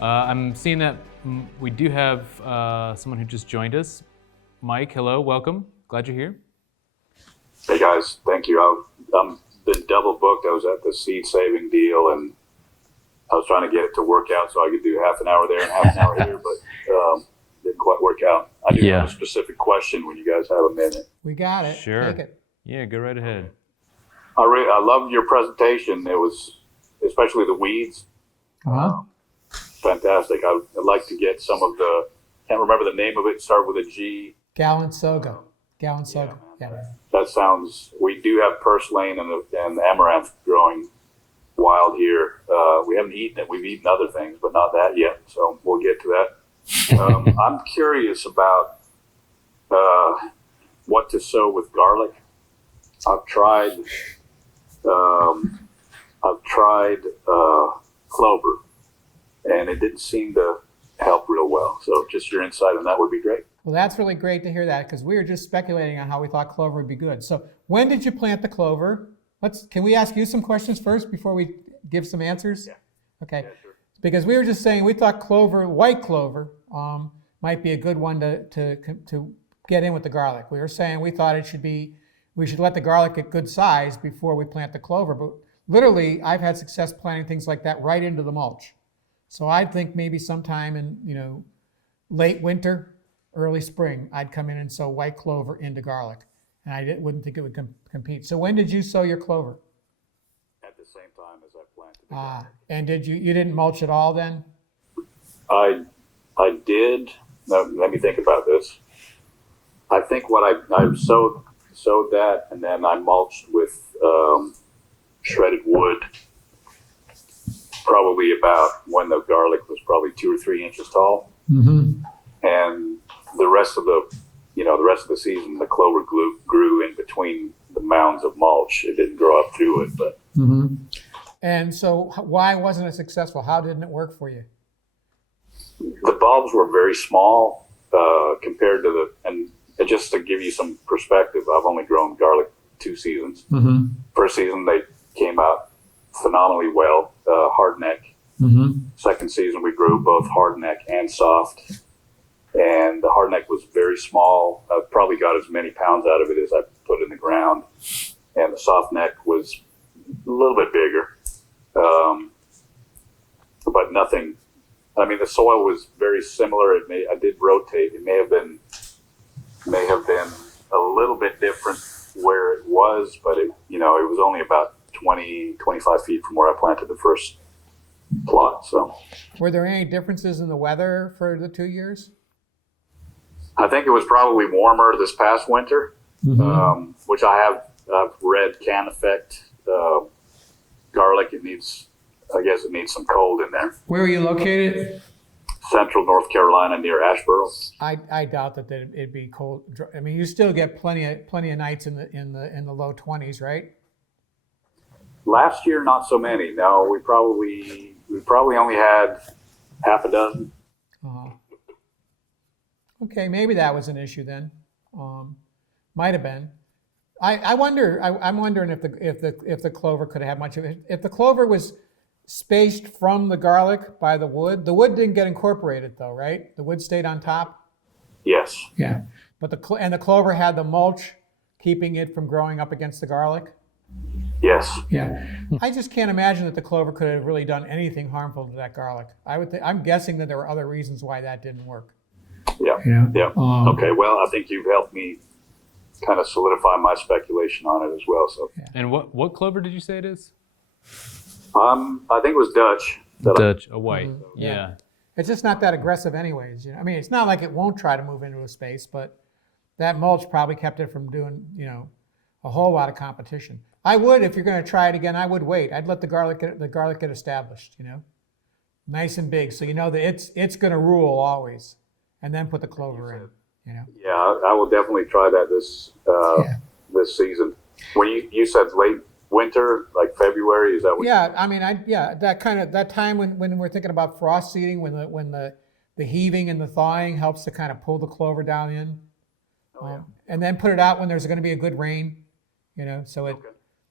I'm seeing that we do have someone who just joined us. Mike, hello, welcome. Glad you're here. Hey guys, thank you. I'm been double booked. I was at the seed saving deal, and I was trying to get it to work out so I could do half an hour there and half an hour here, but didn't quite work out. I do have a specific question when you guys have a minute. We got it. Sure. Take it. Yeah, go right ahead. I loved your presentation. It was, especially the weeds, fantastic. I'd like to get some of the, can't remember the name of it, start with a G. Gallant-Soga. Yeah. That sounds, we do have purslane and amaranth growing wild here. We haven't eaten it. We've eaten other things, but not that yet. So we'll get to that. I'm curious about what to sow with garlic. I've tried clover, and it didn't seem to help real well. So just your insight on that would be great. Well, that's really great to hear that, because we were just speculating on how we thought clover would be good. So when did you plant the clover? Can we ask you some questions first before we give some answers? Yeah. Okay. Yeah, sure. Because we were just saying we thought clover, white clover, might be a good one to get in with the garlic. We were saying we thought we should let the garlic get good size before we plant the clover. But literally, I've had success planting things like that right into the mulch. So I think maybe sometime in late winter, early spring, I'd come in and sow white clover into garlic, and I wouldn't think it would compete. So when did you sow your clover? At the same time as I planted the garlic. And you didn't mulch at all then? I did. No, let me think about this. I think what I sowed that, and then I mulched with shredded wood, probably about when the garlic was probably 2 or 3 inches tall. Mm-hmm. And the rest of the season, the clover grew in between the mounds of mulch. It didn't grow up through it, but. Mm-hmm. And so why wasn't it successful? How didn't it work for you? The bulbs were very small compared to and just to give you some perspective, I've only grown garlic 2 seasons. Mm-hmm. First season, they came out phenomenally well, hardneck. Mm-hmm. Second season, we grew both hardneck and soft. And the hardneck was very small. I probably got as many pounds out of it as I put in the ground. And the soft neck was a little bit bigger. But nothing. I mean, the soil was very similar. I did rotate. It may have been a little bit different where it was, but it was only about 20, 25 feet from where I planted the first plot. So, were there any differences in the weather for the 2 years? I think it was probably warmer this past winter, which I've read can affect garlic. I guess it needs some cold in there. Where are you located? Central North Carolina, near Asheboro. I doubt that it'd be cold. I mean, you still get plenty of nights in the low 20s, right? Last year, not so many. No, we probably only had half a dozen. Uh-huh. Okay, maybe that was an issue then. Might have been. I'm wondering if the clover could have had much of it. If the clover was spaced from the garlic by the wood didn't get incorporated though, right? The wood stayed on top. Yes. Yeah. But the clover had the mulch keeping it from growing up against the garlic. Yes. Yeah. I just can't imagine that the clover could have really done anything harmful to that garlic. I'm guessing that there were other reasons why that didn't work. Yeah. Okay. Well, I think you've helped me kind of solidify my speculation on it as well. So. Yeah. And what clover did you say it is? I think it was Dutch. A white. Mm-hmm. Yeah. It's just not that aggressive anyways. I mean, it's not like it won't try to move into a space, but that mulch probably kept it from doing, a whole lot of competition. I would, if you're going to try it again, I would wait. I'd let the garlic get established, nice and big, so that it's going to rule always, and then put the clover in. Yeah, I will definitely try that this season. When you said late winter, like February, is that what? Yeah, I mean, that time when we're thinking about frost seeding, when the heaving and the thawing helps to kind of pull the clover down in, and then put it out when there's going to be a good rain, so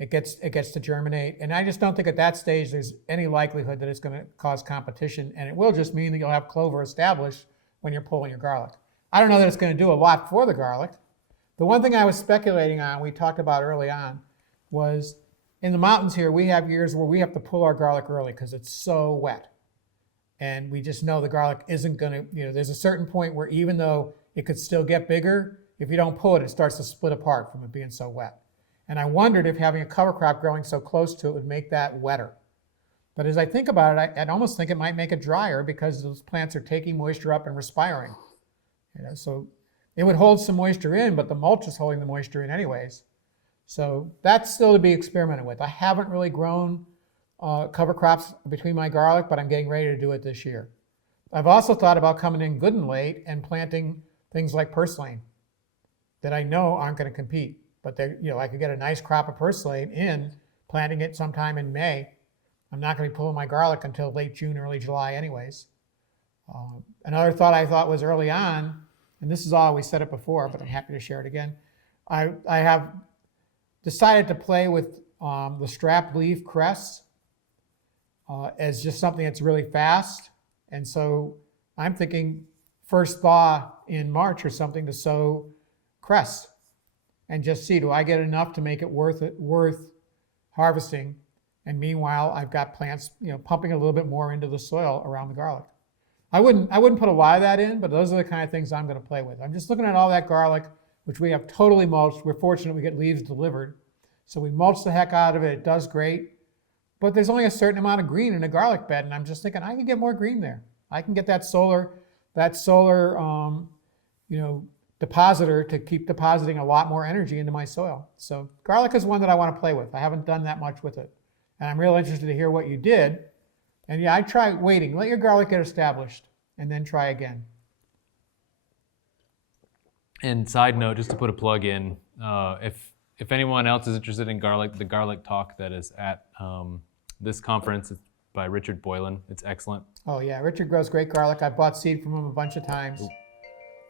it gets to germinate. And I just don't think at that stage there's any likelihood that it's going to cause competition, and it will just mean that you'll have clover established when you're pulling your garlic. I don't know that it's going to do a lot for the garlic. The one thing I was speculating on, we talked about early on, was in the mountains here, we have years where we have to pull our garlic early because it's so wet. And we just know the garlic isn't going to, there's a certain point where even though it could still get bigger, if you don't pull it, it starts to split apart from it being so wet. And I wondered if having a cover crop growing so close to it would make that wetter. But as I think about it, I'd almost think it might make it drier because those plants are taking moisture up and respiring. So it would hold some moisture in, but the mulch is holding the moisture in anyways. So that's still to be experimented with. I haven't really grown cover crops between my garlic, but I'm getting ready to do it this year. I've also thought about coming in good and late and planting things like purslane that I know aren't going to compete. But I could get a nice crop of purslane in, planting it sometime in May. I'm not going to be pulling my garlic until late June, early July anyways. Another thought I thought was early on, and this is all, we said it before, but I'm happy to share it again. I have decided to play with the strap leaf cress as just something that's really fast. And so I'm thinking first thaw in March or something to sow cress and just see, do I get enough to make it worth harvesting? And meanwhile, I've got plants, pumping a little bit more into the soil around the garlic. I wouldn't put a lot of that in, but those are the kind of things I'm going to play with. I'm just looking at all that garlic, which we have totally mulched. We're fortunate we get leaves delivered. So we mulch the heck out of it. It does great. But there's only a certain amount of green in a garlic bed, and I'm just thinking I can get more green there. I can get that solar depositor to keep depositing a lot more energy into my soil. So garlic is one that I want to play with. I haven't done that much with it. And I'm real interested to hear what you did. And yeah, I try waiting. Let your garlic get established and then try again. And side note, just to put a plug in, if anyone else is interested in garlic, the garlic talk that is at this conference is by Richard Boylan. It's excellent. Oh yeah, Richard grows great garlic. I've bought seed from him a bunch of times.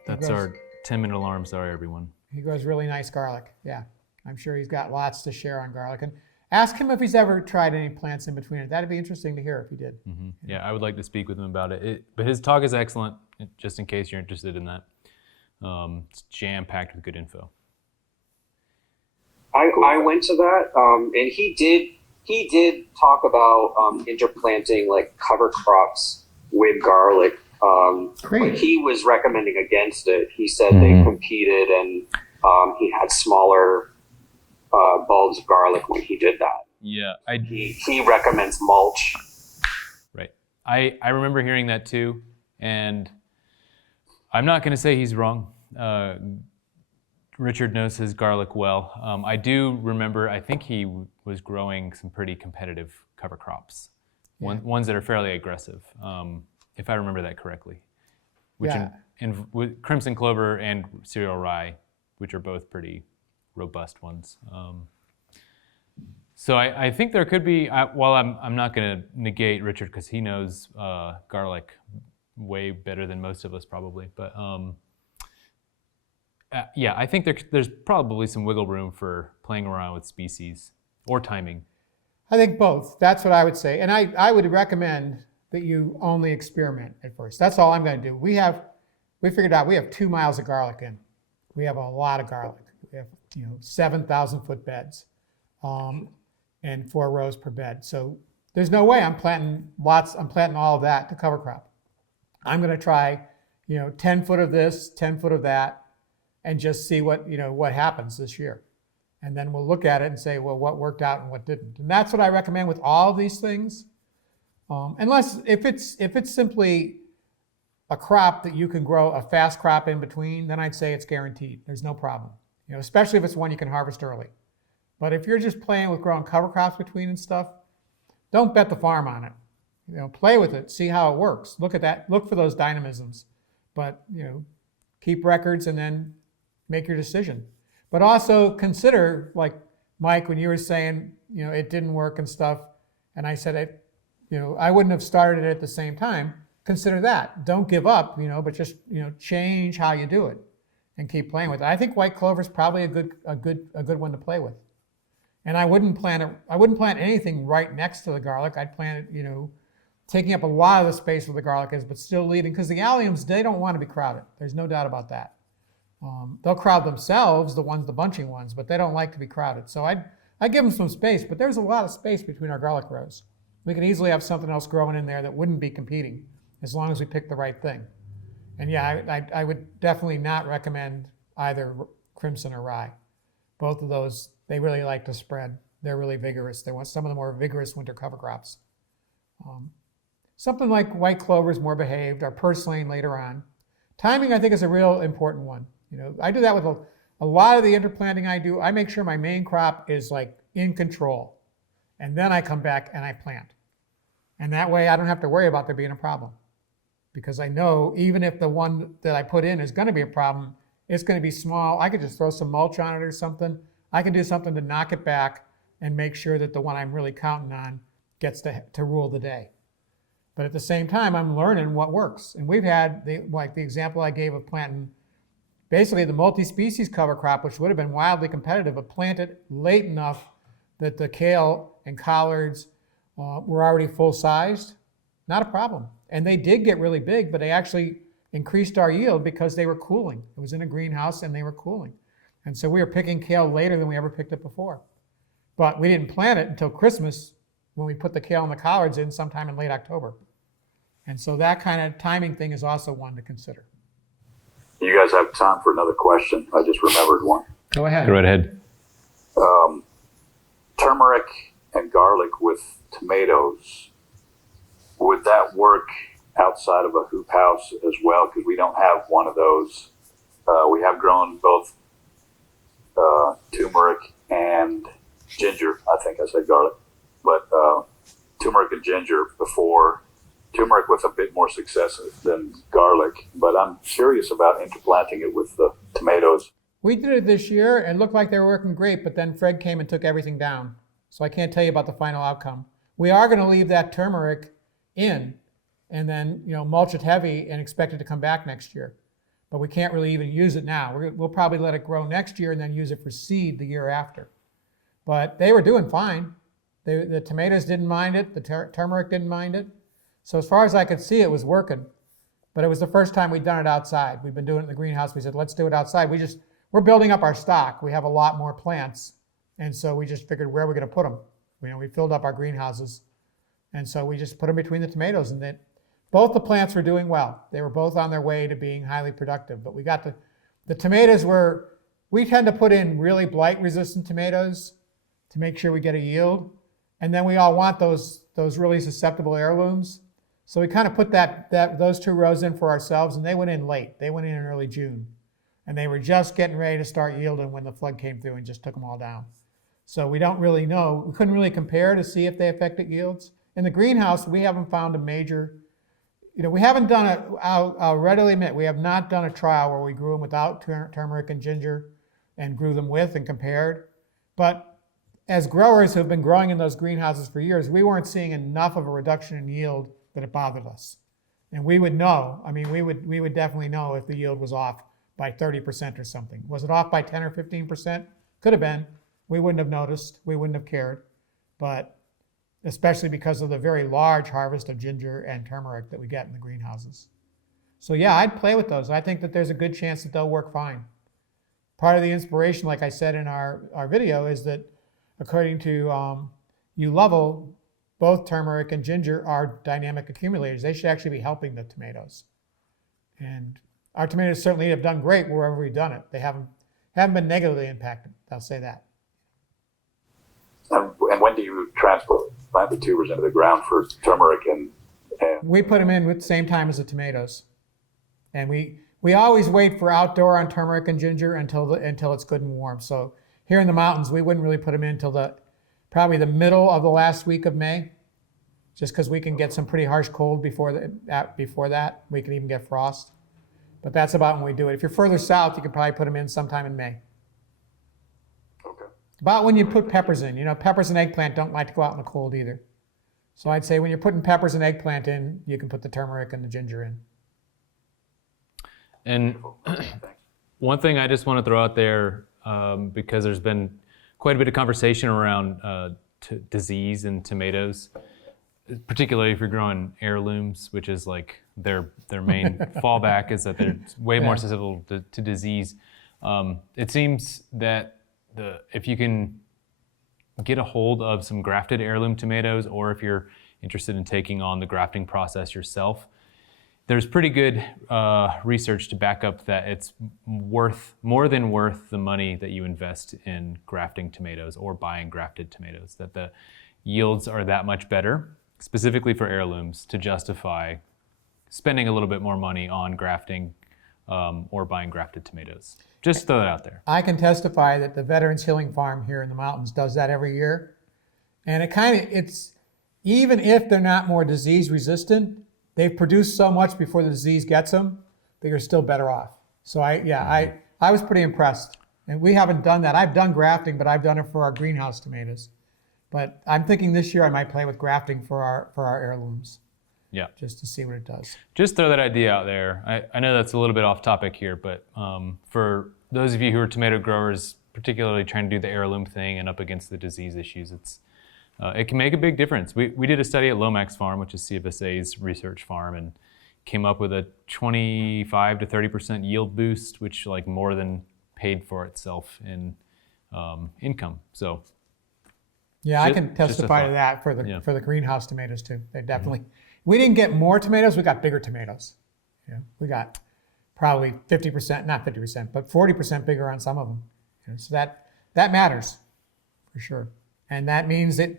That's our 10-minute alarm. Sorry, everyone. He grows really nice garlic. Yeah, I'm sure he's got lots to share on garlic. And ask him if he's ever tried any plants in between it. That'd be interesting to hear if he did. Mm-hmm. Yeah, I would like to speak with him about it. But his talk is excellent, just in case you're interested in that. It's jam-packed with good info. I went to that, and he did talk about interplanting like cover crops with garlic. But he was recommending against it. He said they competed, and he had smaller bulbs of garlic when he did that. Yeah, he recommends mulch. Right. I remember hearing that too, and I'm not going to say he's wrong. Richard knows his garlic well. I do remember, I think he was growing some pretty competitive cover crops, ones that are fairly aggressive, if I remember that correctly. Which with crimson clover and cereal rye, which are both pretty robust ones. So I think there could be, while I'm not going to negate Richard because he knows garlic way better than most of us probably, but yeah, I think there's probably some wiggle room for playing around with species or timing. I think both. That's what I would say. And I would recommend that you only experiment at first. That's all I'm going to do. We figured out we have 2 miles of garlic in. We have a lot of garlic. We have 7,000 foot beds and 4 rows per bed. So there's no way I'm planting all of that to cover crop. I'm going to try 10 foot of this, 10 foot of that, and just see what happens this year. And then we'll look at it and say, well, what worked out and what didn't. And that's what I recommend with all of these things. Unless if it's simply a crop that you can grow a fast crop in between, then I'd say it's guaranteed. There's no problem. Especially if it's one you can harvest early. But if you're just playing with growing cover crops between and stuff, don't bet the farm on it. Play with it, see how it works. Look at that, look for those dynamisms. But keep records and then make your decision. But also consider, like Mike, when you were saying, it didn't work and stuff, and I said I wouldn't have started it at the same time. Consider that. Don't give up, but just change how you do it and keep playing with it. I think white clover is probably a good one to play with. And I wouldn't plant anything right next to the garlic. I'd plant it, taking up a lot of the space where the garlic is, but still leaving, because the alliums, they don't want to be crowded. There's no doubt about that. They'll crowd themselves, the bunching ones, but they don't like to be crowded. So I give them some space, but there's a lot of space between our garlic rows. We could easily have something else growing in there that wouldn't be competing, as long as we pick the right thing. And yeah, I would definitely not recommend either crimson or rye. Both of those, they really like to spread. They're really vigorous. They want some of the more vigorous winter cover crops. Something like white clover is more behaved, or purslane later on. Timing, I think, is a real important one. I do that with a lot of the interplanting I do. I make sure my main crop is like in control. And then I come back and I plant. And that way I don't have to worry about there being a problem. Because I know even if the one that I put in is going to be a problem, it's going to be small. I could just throw some mulch on it or something. I can do something to knock it back and make sure that the one I'm really counting on gets to rule the day. But at the same time, I'm learning what works. And we've had, like the example I gave of planting basically the multi-species cover crop, which would have been wildly competitive, but planted late enough that the kale and collards were already full-sized. Not a problem. And they did get really big, but they actually increased our yield because they were cooling. It was in a greenhouse and they were cooling. And so we were picking kale later than we ever picked it before. But we didn't plant it until Christmas, when we put the kale and the collards in sometime in late October. And so that kind of timing thing is also one to consider. You guys have time for another question? I just remembered one. Go ahead. Go right ahead. Turmeric and garlic with tomatoes, would that work outside of a hoop house as well? Because we don't have one of those. We have grown both turmeric and ginger. I think I said garlic. But turmeric and ginger before. Turmeric with a bit more success than garlic. But I'm curious about interplanting it with the tomatoes. We did it this year and looked like they were working great, but then Fred came and took everything down. So I can't tell you about the final outcome. We are going to leave that turmeric in and then mulch it heavy and expect it to come back next year. But we can't really even use it now. We'll probably let it grow next year and then use it for seed the year after. But they were doing fine. The tomatoes didn't mind it. The turmeric didn't mind it. So as far as I could see, it was working. But it was the first time we'd done it outside. We've been doing it in the greenhouse. We said, let's do it outside. We're building up our stock. We have a lot more plants. And so we just figured, where are we going to put them? We filled up our greenhouses. And so we just put them between the tomatoes. And both the plants were doing well. They were both on their way to being highly productive. But we got the tomatoes we tend to put in really blight-resistant tomatoes to make sure we get a yield. And then we all want those really susceptible heirlooms. So we kind of put those two rows in for ourselves, and they went in late. They went in early June. And they were just getting ready to start yielding when the flood came through and just took them all down. So we don't really know. We couldn't really compare to see if they affected yields. In the greenhouse, we haven't found a major, we haven't done it, I'll readily admit, we have not done a trial where we grew them without turmeric and ginger and grew them with and compared. But as growers who've been growing in those greenhouses for years, we weren't seeing enough of a reduction in yield that it bothered us. And we would know, we would definitely know if the yield was off by 30% or something. Was it off by 10 or 15%? Could have been. We wouldn't have noticed. We wouldn't have cared. But especially because of the very large harvest of ginger and turmeric that we get in the greenhouses. So yeah, I'd play with those. I think that there's a good chance that they'll work fine. Part of the inspiration, like I said in our video, is that according to U-Level, both turmeric and ginger are dynamic accumulators. They should actually be helping the tomatoes. And our tomatoes certainly have done great wherever we've done it. They haven't been negatively impacted, I'll say that. And when do you plant the tubers into the ground for turmeric and We put them in at the same time as the tomatoes. And we always wait for outdoor on turmeric and ginger until it's good and warm. So here in the mountains, we wouldn't really put them in until probably the middle of the last week of May, just because we can get some pretty harsh cold before that. We can even get frost. But that's about when we do it. If you're further south, you could probably put them in sometime in May. Okay. About when you put peppers in. Peppers and eggplant don't like to go out in the cold either. So I'd say when you're putting peppers and eggplant in, you can put the turmeric and the ginger in. And one thing I just want to throw out there, because there's been quite a bit of conversation around disease in tomatoes, particularly if you're growing heirlooms, which is like their main fallback is that they're way more susceptible to disease. It seems that if you can get a hold of some grafted heirloom tomatoes, or if you're interested in taking on the grafting process yourself, there's pretty good research to back up that it's more than worth the money that you invest in grafting tomatoes or buying grafted tomatoes, that the yields are that much better, specifically for heirlooms, to justify spending a little bit more money on grafting or buying grafted tomatoes. Just throw that out there. I can testify that the Veterans Healing Farm here in the mountains does that every year. And it's, even if they're not more disease resistant, they've produced so much before the disease gets them that you're still better off. So I was pretty impressed. And we haven't done that. I've done grafting, but I've done it for our greenhouse tomatoes. But I'm thinking this year I might play with grafting for our heirlooms. Yeah. Just to see what it does. Just throw that idea out there. I know that's a little bit off topic here, but for those of you who are tomato growers, particularly trying to do the heirloom thing and up against the disease issues, it can make a big difference. We did a study at Lomax Farm, which is CFSA's research farm, and came up with a 25 to 30% yield boost, which like more than paid for itself in income. So yeah, I can testify to that for the greenhouse tomatoes too. They definitely. We didn't get more tomatoes. We got bigger tomatoes. Yeah, we got probably 50%, not 50%, but 40% bigger on some of them. So that matters for sure. And that means that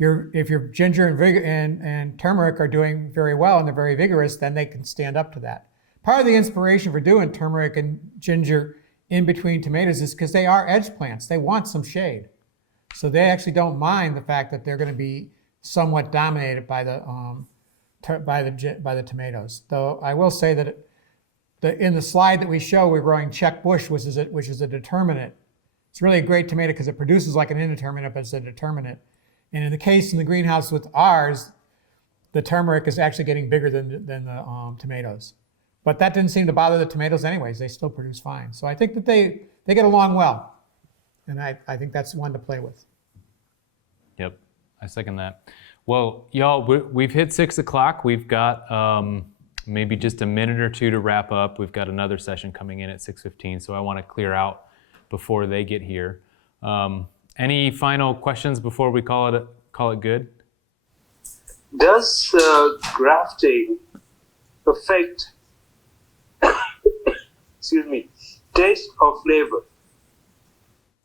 if your ginger and turmeric are doing very well and they're very vigorous, then they can stand up to that. Part of the inspiration for doing turmeric and ginger in between tomatoes is because they are edge plants. They want some shade. So they actually don't mind the fact that they're going to be somewhat dominated by the tomatoes. Though I will say that in the slide that we show, we're growing Czech bush, which is a determinate. It's really a great tomato because it produces like an indeterminate, but it's a determinate. And in the case in the greenhouse with ours, the turmeric is actually getting bigger than the tomatoes. But that didn't seem to bother the tomatoes anyways. They still produce fine. So I think that they get along well. And I think that's one to play with. Yep, I second that. Well, y'all, we've hit 6 o'clock. We've got maybe just a minute or two to wrap up. We've got another session coming in at 6:15, so I want to clear out before they get here. Any final questions before we call it good? Does grafting affect taste or flavor?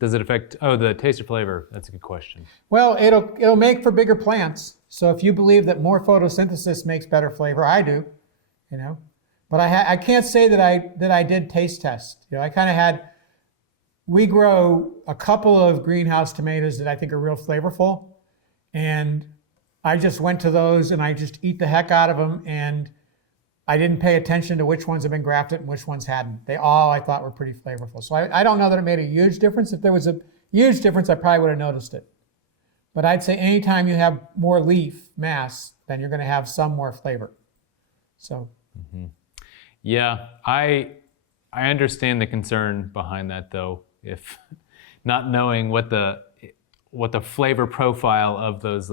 Does it affect the taste or flavor? That's a good question. Well, it'll make for bigger plants. So if you believe that more photosynthesis makes better flavor, I do, But I can't say that I did taste test. I kind of had. We grow a couple of greenhouse tomatoes that I think are real flavorful, and I just went to those and I just eat the heck out of them, and I didn't pay attention to which ones have been grafted and which ones hadn't. They all I thought were pretty flavorful. So I don't know that it made a huge difference. If there was a huge difference, I probably would have noticed it. But I'd say anytime you have more leaf mass, then you're going to have some more flavor. So. Mm-hmm. Yeah, I understand the concern behind that though. If not knowing what the flavor profile of those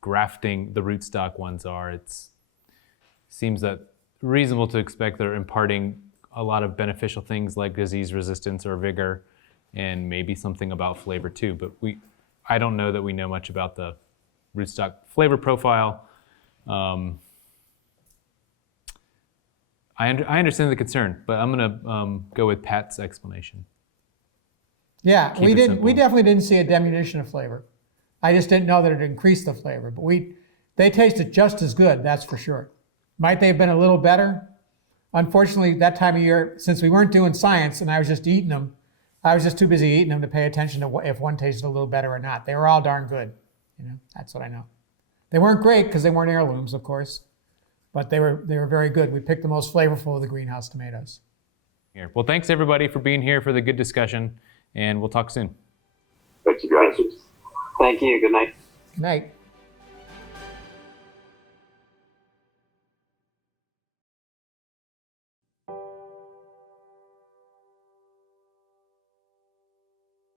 grafting, the rootstock ones are, it seems that reasonable to expect they're imparting a lot of beneficial things like disease resistance or vigor, and maybe something about flavor too. But I don't know that we know much about the rootstock flavor profile. I understand the concern, but I'm gonna go with Pat's explanation. Yeah, we definitely didn't see a diminution of flavor. I just didn't know that it increased the flavor, but they tasted just as good, that's for sure. Might they have been a little better? Unfortunately, that time of year, since we weren't doing science and I was just eating them, I was just too busy eating them to pay attention to if one tasted a little better or not. They were all darn good. That's what I know. They weren't great because they weren't heirlooms, of course, but they were very good. We picked the most flavorful of the greenhouse tomatoes. Well, thanks everybody for being here for the good discussion, and we'll talk soon. Thank you, guys. Thank you. Good night. Good night.